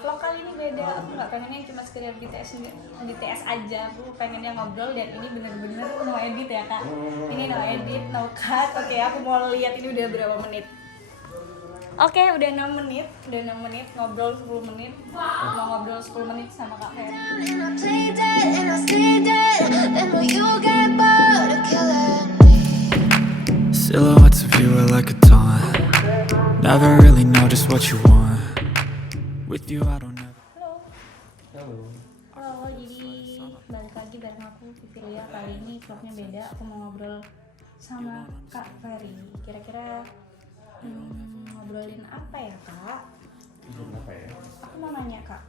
vlog kali ini beda. Aku nggak pengennya cuma sekedar BTS aja. Aku pengennya ngobrol dan ini bener-bener no edit ya kak. Ini no edit, no cut. Oke, aku mau lihat ini udah berapa menit. Oke, udah 6 menit, ngobrol 10 menit. Mau ngobrol 10 menit sama Kak Ferry. Silhouettes of you are like a taunt. Never really know just what you want. With you I don't ever. Halo, jadi balik lagi bareng aku Vivilia. Kali ini vlognya beda. Aku mau ngobrol sama Kak Ferry. Kira-kira ngobrolin apa ya Kak? Aku mau nanya Kak.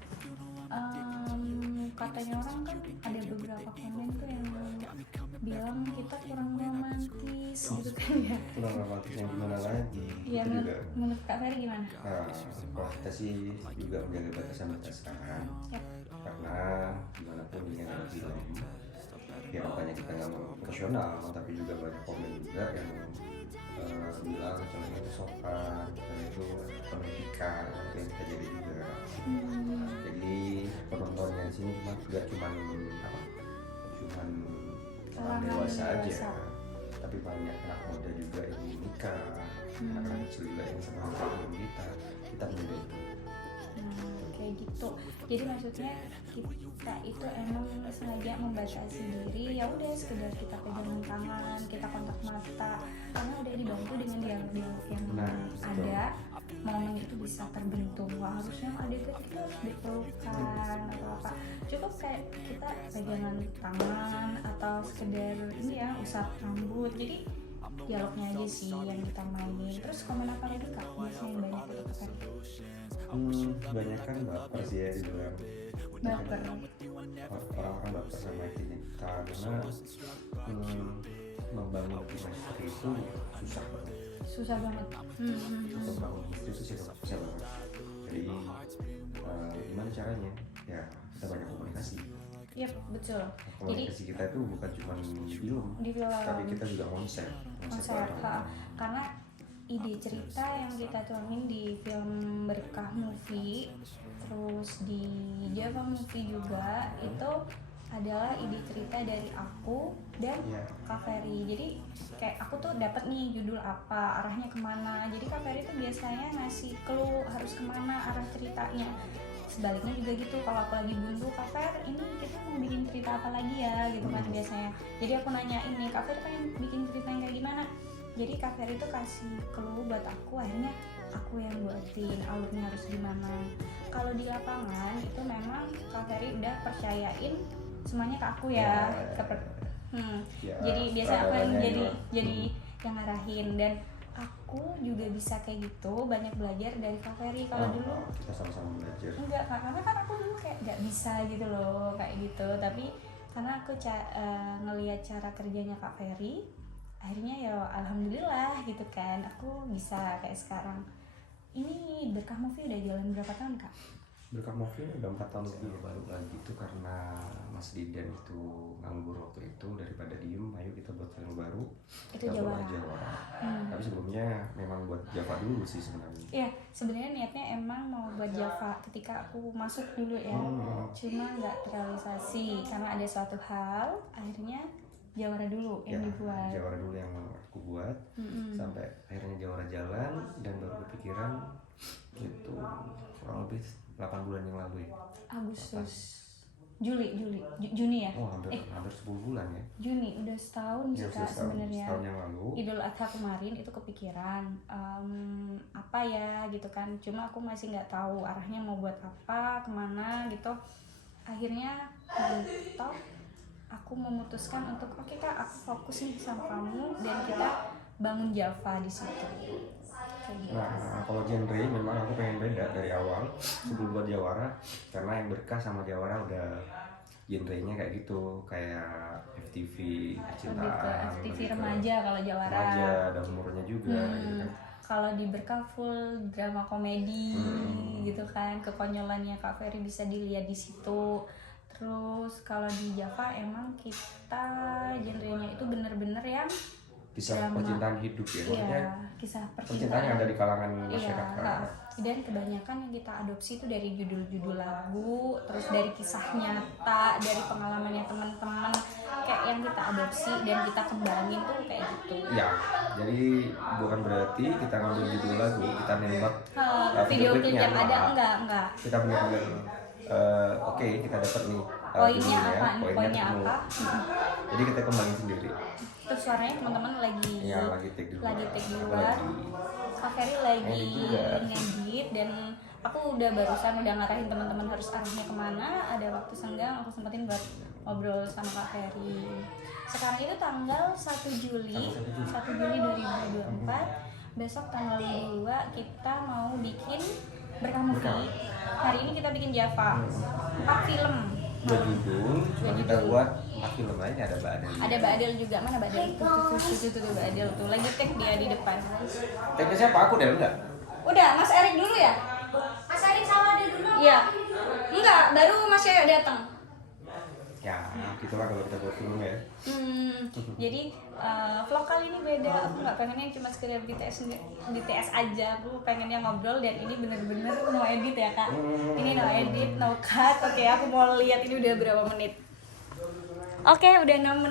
Katanya orang kan ada beberapa komen tuh yang bilang kita kurang romantis gitu kan ya. Kurang romantis yang gimana lagi? Iya, menurut Kak Ferry gimana? Nah, kalau kita sih juga menjaga batasan-batasan Yap. karena gimana pun dengan film ya makanya kita nggak mau profesional, tapi juga banyak komen juga yang bilang contohnya itu sopan, dan itu pendidikan yang kita jadi juga. Jadi penontonnya di sini nggak cuman orang dewasa aja, tapi banyak anak muda juga yang nikah, anak-anak kecil juga yang sama dengan kita menjadi itu. Kayak gitu. Jadi maksudnya kita itu emang sengaja membatasi diri, ya udah sekedar kita pegangan tangan, kita kontak mata, karena udah dibantu dengan dialog-dialog yang ada, momen itu bisa terbentuk. Wah, harusnya adegan itu harus diperlukan atau apa, cukup kayak kita pegangan tangan atau sekedar ini ya usap rambut. Jadi dialognya aja sih yang kita mainin. Terus komen apa lagi Kak? Biasanya yang banyak itu Kak? Banyak kan baper sih ya dibilang. Baper. Orang-orang baper sama kita karena membangun chemistry itu susah banget. Membangun chemistry itu susah banget. Jadi gimana caranya? Ya kita banyak komunikasi. Iya, betul. Komunikasi kita itu bukan cuma di film, tapi kita juga konser karena ide cerita yang kita tuangin di film Berkah Movie, terus di Java Movie juga, itu adalah ide cerita dari aku dan Kak Ferry. Jadi kayak aku tuh dapat nih judul apa, arahnya kemana. Jadi Kak Ferry tuh biasanya ngasih clue harus kemana arah ceritanya. Sebaliknya juga gitu, kalau aku lagi buntu, Kak Fer, ini kita mau bikin cerita apa lagi ya gitu kan biasanya. Jadi aku nanya ini, Kak Fer pengen bikin cerita yang kayak gimana? Jadi Kak Fer itu kasih clue buat aku, akhirnya aku yang buatin alurnya harus gimana. Kalau di lapangan itu memang Kak Fer udah percayain semuanya ke aku ya. Jadi biasa aku yang jadi yang ngarahin, dan aku juga bisa kayak gitu, banyak belajar dari Kak Ferry. Kalau dulu kita sama-sama belajar. Enggak, karena kan aku dulu kayak nggak bisa gitu loh kayak gitu, tapi karena aku ngelihat cara kerjanya Kak Ferry, akhirnya ya alhamdulillah gitu kan, aku bisa kayak sekarang. Ini Berkah Movie udah jalan berapa tahun Kak? Berkah Movie udah 4 tahun lebih baru lagi itu karena Mas Didan itu nganggur waktu itu, daripada diem ayo kita buat film baru. Itu Jawara. Tapi sebelumnya memang buat Java dulu sih sebenarnya. Iya, sebenarnya niatnya emang mau buat Java ketika aku masuk dulu ya. Cuma nggak terrealisasi karena ada suatu hal, akhirnya Jawara dulu yang dibuat. Jawara dulu yang aku buat, sampai akhirnya Jawara jalan dan baru kepikiran gitu kurang lebih 8 bulan yang lalu ya. Agustus, Juni ya? Oh hampir 10 bulan ya. Juni, udah setahun sih Kak sebenarnya. Setahun yang lalu. Idul Adha kemarin itu kepikiran apa ya gitu kan. Cuma aku masih nggak tahu arahnya mau buat apa, kemana gitu. Akhirnya mentok, aku memutuskan untuk oke Kak, aku fokus nih sama kamu dan kita bangun Java di situ. Nah, kalau genre memang aku pengen beda dari awal sebelum buat Jawara, karena yang Berkah sama Jawara udah genrenya kayak gitu, kayak FTV kecintaan. Lebih ke FTV remaja kalau Jawara. Remaja, ada umurnya juga gitu kan. Kalau di Berkah full drama komedi gitu kan, kekonyolannya Kak Ferry bisa dilihat di situ. Terus kalau di Java emang kita genrenya itu bener-bener yang kisah drama. percintaan hidup ya, maksudnya Iya, kisah percintaan yang ada di kalangan masyarakat. Iya, dan kebanyakan yang kita adopsi itu dari judul-judul lagu, terus dari kisah nyata, dari pengalamannya teman-teman kayak yang kita adopsi dan kita kembangin tuh kayak gitu. Ya, jadi bukan berarti kita ngambil judul lagu, kita nembak Video klip klipnya, yang ada enggak. kita benar-benar oke, kita dapat nih Poinnya judulnya, apa? Poinnya ketemu. apa? Jadi kita kembangin sendiri. Terus suaranya teman-teman lagi Ya, lagi take di luar. di luar. Kak Ferry lagi Edit juga. ngedit dan aku udah barusan udah ngarahin teman-teman harus arahnya kemana. Ada waktu senggang aku sempetin buat ngobrol sama Kak Ferry. Sekarang itu tanggal 1 Juli 2024. Besok tanggal 2 kita mau bikin berkah movie. Hari ini kita bikin Java 4 film. 2 judul, cuma kita buat 4 film lain, ada Mbak Adel. Ada Mbak Adel juga, mana Mbak Adel? Tuh Mbak Adel tuh lagi tag dia di depan. Tapi siapa? Aku Del enggak? Udah, Mas Erik dulu ya? Mas Erik sama Adel dulu? Iya. Enggak, baru Mas Yoyo datang. Ya, gitulah kalau kita buat film ya. Jadi vlog kali ini beda. Aku nggak pengennya cuma sekedar BTS aja. Aku pengennya ngobrol dan ini bener-bener no edit ya kak. Ini no edit, no cut. Oke, aku mau lihat ini udah berapa menit. Oke, udah 6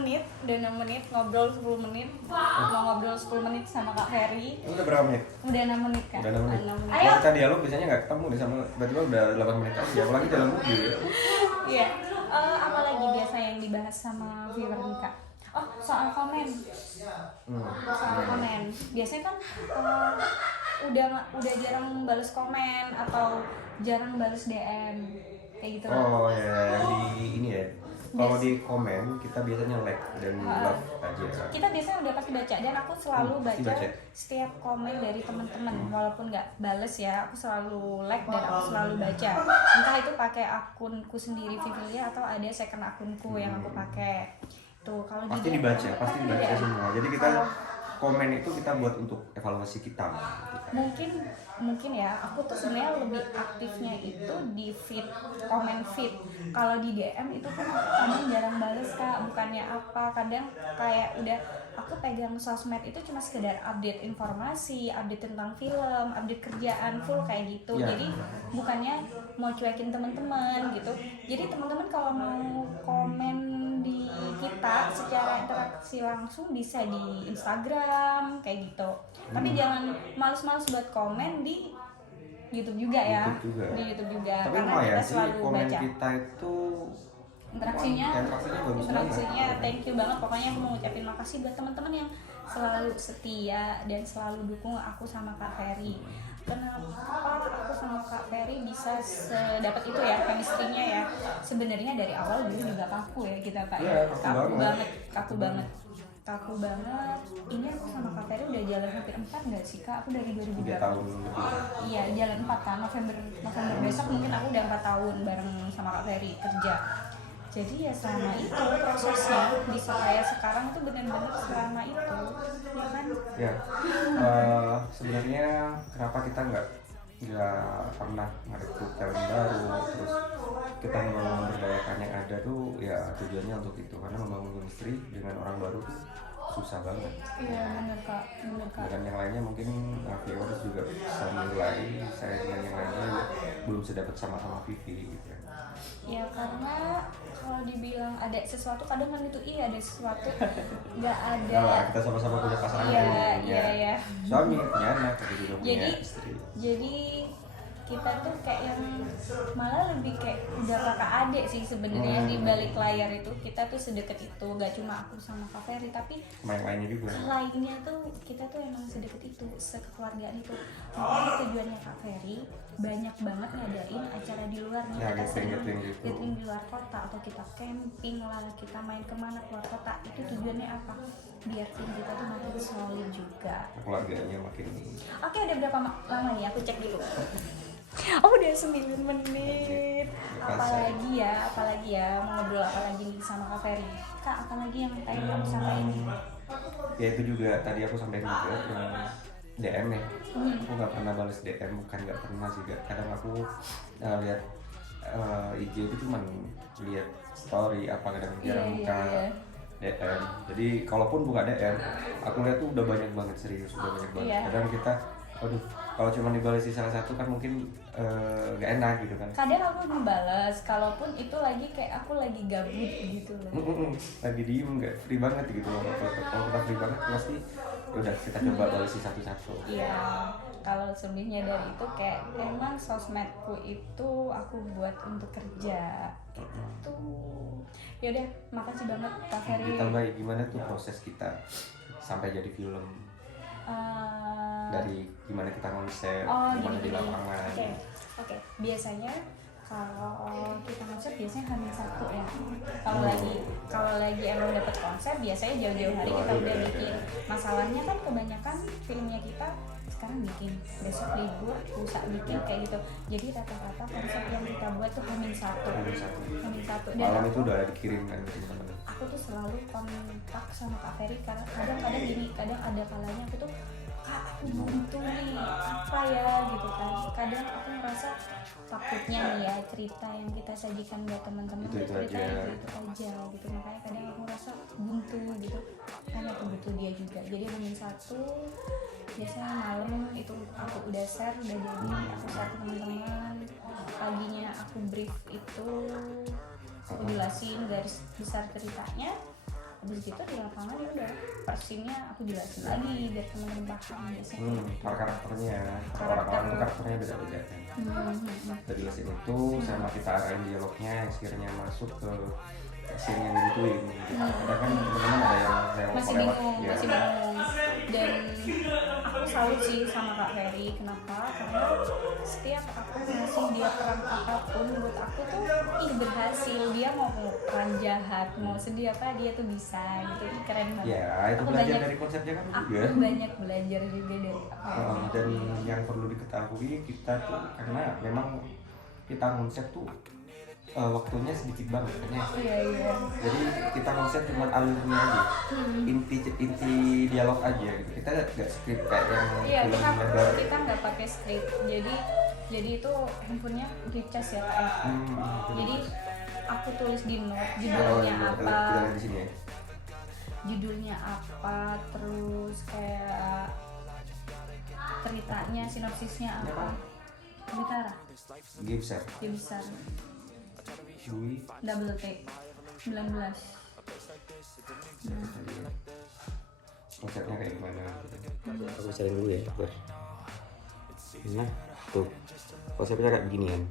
menit ngobrol 10 menit. Mau ngobrol 10 menit sama Kak Ferry. Udah berapa menit? Udah 6 menit kan? Udah 6 menit. 6 menit. Kalau kita dialog biasanya nggak ketemu nih sama tiba-tiba udah 8 menit aja. Apalagi dalam mobil. Iya. Apalagi biasa yang dibahas sama viewer nih kak? Oh, soal komen. Soal komen. Biasanya kan udah jarang balas komen atau jarang balas DM kayak gitu. Oh ya, yang di ini ya. Kalau di komen kita biasanya like dan love aja. Kita biasanya udah pasti baca dan aku selalu pasti baca baca. setiap komen dari teman-teman walaupun nggak bales ya, aku selalu like dan aku selalu baca. Entah itu pakai akunku sendiri Vivilia atau ada second akunku yang aku pakai. Tuh kalau Pasti di dibaca, pasti DM, dibaca iya. semua. Jadi kita komen itu kita buat untuk evaluasi kita. Mungkin ya aku tuh sebenarnya lebih aktifnya itu di feed, komen feed. Kalau di DM itu kan aku kadang jarang bales kak, bukannya apa, kadang kayak udah aku pegang sosmed itu cuma sekedar update informasi, update tentang film, update kerjaan full kayak gitu. Ya. Jadi bukannya mau cuekin teman-teman gitu. Jadi teman-teman kalau mau komen di kita secara interaksi langsung bisa di Instagram kayak gitu. Tapi jangan males-males buat komen di YouTube juga ya. Di YouTube juga. Tapi karena lumayan kita sih selalu komen baca. kita itu Interaksinya bagus interaksinya banget. thank you banget. Pokoknya aku mau ngucapin makasih buat teman-teman yang selalu setia dan selalu dukung aku sama Kak Ferry. Kenapa aku sama Kak Ferry bisa sedapat itu ya chemistry-nya ya? Sebenarnya dari awal dulu juga kaku ya kita Kak ya. Kaku banget. Ini aku sama Kak Ferry udah jalan hampir 4 nggak sih Kak? Aku dari 3 2000 tahun lebih. Iya, jalan 4 kan. November besok mungkin aku udah 4 tahun bareng sama Kak Ferry kerja. Jadi ya selama itu prosesnya bisa kayak sekarang itu benar-benar selama itu, ya kan? Ya, sebenarnya kenapa kita nggak pernah merekrut talent baru, terus kita memberdayakan yang ada tuh ya tujuannya untuk itu, karena membangun industri dengan orang baru tuh susah banget. Iya benar kak. Dengan yang lainnya mungkin viewers juga bisa menilai saya dengan yang lainnya belum sedapat sama-sama Vivi gitu ya. Ya karena kalau dibilang ada sesuatu kadang kan itu ada sesuatu nggak ada. Nah, kita sama-sama punya pasangan, Iya. suami, punya anak, kita juga punya Jadi istri. jadi kita tuh kayak yang malah lebih kayak udah kakak adik sih sebenarnya di balik layar itu. Kita tuh sedekat itu, gak cuma aku sama Kak Ferry tapi Lainnya juga. lainnya tuh kita tuh emang sedekat itu, sekeluargaan itu. Makanya tujuannya Kak Ferry banyak banget ngadain acara di luar nih, Ya, kita sering gathering gitu. gathering di luar kota atau kita camping lah, kita main kemana keluar kota. Itu tujuannya apa? Biar tim kita tuh makin solid juga. Keluarganya makin. Oke, udah berapa lama nih? Aku cek dulu. Oh, udah 9 menit. Apalagi ya, mau ngobrol apa lagi nih sama Kak Ferry? Kak, apa lagi yang tadi kamu sampaikan? Ya itu juga tadi aku sampaikan juga yang DM ya. Aku nggak pernah balas DM, bukan nggak pernah sih. Kadang aku lihat IG itu cuman lihat story apa, kadang jarang buka. DM. Jadi kalaupun buka DM, aku lihat tuh udah banyak banget, serius udah banyak banget. Iya. Kadang kita, waduh, kalau cuma dibalesi salah satu kan mungkin gak enak gitu kan. Kadang aku ngebales, kalaupun itu lagi kayak aku lagi gabut gitu loh. Lagi diem nggak free banget gitu loh. Kalau kita free banget pasti udah kita coba balesi satu-satu. Iya, kalau selebihnya dari itu kayak emang sosmedku itu aku buat untuk kerja gitu. Yaudah, makasih banget Kak Ferry. Ditambahi gimana tuh proses kita sampai jadi film, dari gimana kita konsep, gimana di lapangan. Oke. Biasanya kalau kita konsep biasanya H-1 ya. Kalau lagi emang dapet konsep biasanya jauh-jauh hari kita udah bikin. Masalahnya kan kebanyakan filmnya kita sekarang bikin, besok libur, lusa bikin kayak gitu. Jadi rata-rata konsep yang kita buat tuh H-1. Dan Malam itu udah dikirim kan ke teman-teman. aku tuh selalu kontak sama Kak Ferry karena kadang-kadang gini, kadang ada kalanya aku tuh, Kak, aku buntu nih, apa ya gitu kan. Kadang aku ngerasa takutnya nih ya cerita yang kita sajikan buat teman-teman Itu cerita aja. itu aja gitu. Makanya kadang aku ngerasa buntu gitu, kan aku butuh dia juga. Jadi H-1 biasanya malam itu aku udah share, udah jadi aku share ke teman-teman. Paginya aku brief itu, aku jelasin garis besar ceritanya. Habis itu di lapangan ya udah persinnya aku jelasin lagi biar teman-teman paham biasanya. Karakternya, orang-orang itu karakternya beda-beda kan. Kita jelasin itu sama kita arahin dialognya yang sekiranya masuk ke scene yang dibutuhin gitu. Kadang kan teman-teman ada yang Masih lewat, bingung, ya. masih bingung. Dan aku salut sih sama Kak Ferry. Kenapa? Karena setiap aku ngasih dia peran apapun, buat aku tuh berhasil. Dia mau peran jahat, mau sedih apa, dia tuh bisa gitu. Keren banget. Ya, itu Aku belajar banyak- dari konsepnya kan Aku juga. banyak belajar juga dari Kak Ferry. Dan yang perlu diketahui kita tuh karena memang kita konsep tuh waktunya sedikit banget kan ya. Iya. Jadi kita konsep cuma alurnya aja, inti dialog aja gitu. Kita nggak skrip kayak yang Iya, film lebar. kita nggak pakai script. Jadi itu handphonenya dicas ya Kak. Jadi aku tulis di note judulnya Kita apa, lihat di sini ya. terus kayak ceritanya, sinopsisnya apa. Bitara, Game set. dia besar, Dwi. double T, 19. Konsepnya kayak gimana? Aku cari dulu ya. Nah, tuh konsepnya kayak begini kan.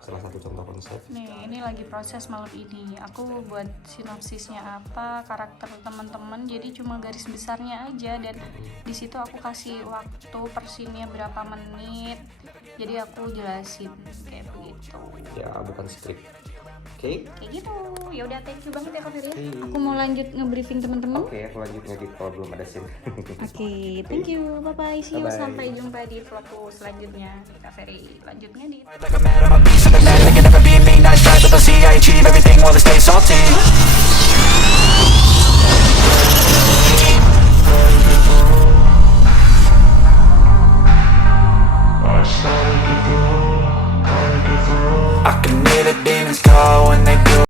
Salah satu contoh konsep. Nih, ini lagi proses malam ini. Aku buat sinopsisnya apa, karakter teman-teman. Jadi cuma garis besarnya aja dan di situ aku kasih waktu persinnya berapa menit. Jadi aku jelasin kayak begitu. Ya, bukan skrip. Oke. Kayak gitu. Ya udah, thank you banget ya Kak Ferry. Oke. Aku mau lanjut nge-briefing teman-teman. Oke, aku lanjut ngedit kalau belum ada scene. Oke, thank you. Bye-bye. See you. Bye-bye. Sampai jumpa di vlogku selanjutnya. Kak Ferry lanjut ngedit. Like a man, I'm a beast of the man. They can never be me. Nice try, but they'll see I achieve everything while they stay salty.